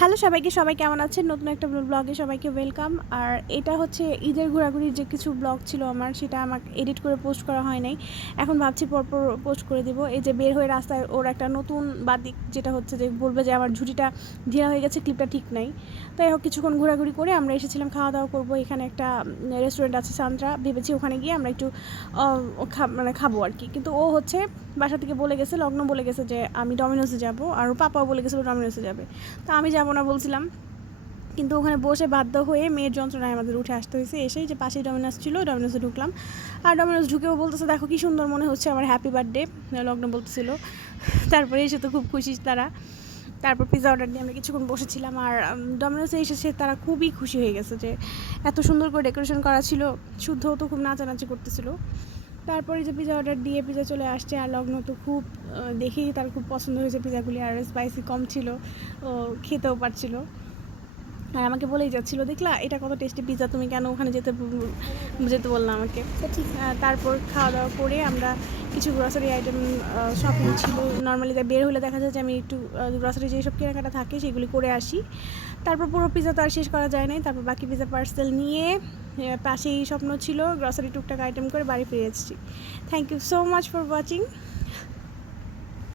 Hello সবাইকে, সবাই কেমন আছেন? নতুন একটা ব্লগে সবাইকে ওয়েলকাম। আর এটা হচ্ছে ঈদের ঘোরাঘুরির যে কিছু ব্লগ ছিল আমার, সেটা আমাকে এডিট করে পোস্ট করা হয় নাই। এখন ভাবছি পরপর পোস্ট করে দিব। এই যে বের হয়ে রাস্তায় ওর একটা নতুন বাদিক, যেটা হচ্ছে যে বলবে যে আমার ঝুঁটিটা ঢিলা হয়ে গেছে ক্লিপটা ঠিক নাই। তাই হোক, কিছুক্ষণ ঘোরাঘুরি করে আমরা এসেছিলাম খাওয়া দাওয়া করব। এখানে একটা রেস্টুরেন্ট আছে সান্ত্রা। ভেবেছি ওখানে গিয়ে আমরা একটু মানে খাব আর কি। কিন্তু ও হচ্ছে বাসা থেকে বলে গেছে, লগ্ন বলে গেছে যে আমি ডমিনোসে যাব। আর পাপাও বলে গেছিল ডমিনোসে যাবে। তো আমি যাব না বলছিলাম। কিন্তু ওখানে বসে বাধ্য হয়ে মেয়ের যন্ত্রণায় আমাদের উঠে আসতে হয়েছে। এসেই যে পাশেই ডমিনোস ছিল ডমিনোসে ঢুকলাম। আর ডমিনোস ঢুকেও বলতেছে, দেখো কি সুন্দর মনে হচ্ছে আমার হ্যাপি বার্থডে লগ্ন বলতেছিল। তারপরে এসে তো খুব খুশি তারা। তারপর পিৎজা অর্ডার দিয়ে আমরা কিছুক্ষণ বসেছিলাম। আর ডমিনোসে এসেছে, তারা খুবই খুশি হয়ে গেছে যে এত সুন্দর করে ডেকোরেশন করা ছিল। শুদ্ধ তো খুব নাচানাচি করতেছিল। তারপরে যে পিজা অর্ডার দিয়ে পিজা চলে আসছে আর লগ্ন তো খুব দেখেই তার খুব পছন্দ হয়েছে পিজাগুলি আর স্পাইসি কম ছিল ও খেতেও পারছিল। আর আমাকে বলেই যাচ্ছিল দেখলা এটা কত টেস্টি পিজা তুমি কেন ওখানে যেতে যেতে বললাম আমাকে? ঠিক তারপর খাওয়া দাওয়া করে আমরা কিছু গ্রসারি আইটেম শপিং ছিল। নর্মালি বের হলে দেখা যায় যে আমি একটু গ্রসারি যেসব কেনাকাটা থাকে সেগুলি করে আসি। তারপর পুরো পিজা তো আর শেষ করা যায় নাই। তারপর বাকি পিজা পার্সেল নিয়ে পাশেই স্বপ্ন ছিল গ্রসারি টুকটাক আইটেম করে বাড়ি ফিরে এসেছি। Thank you so much for watching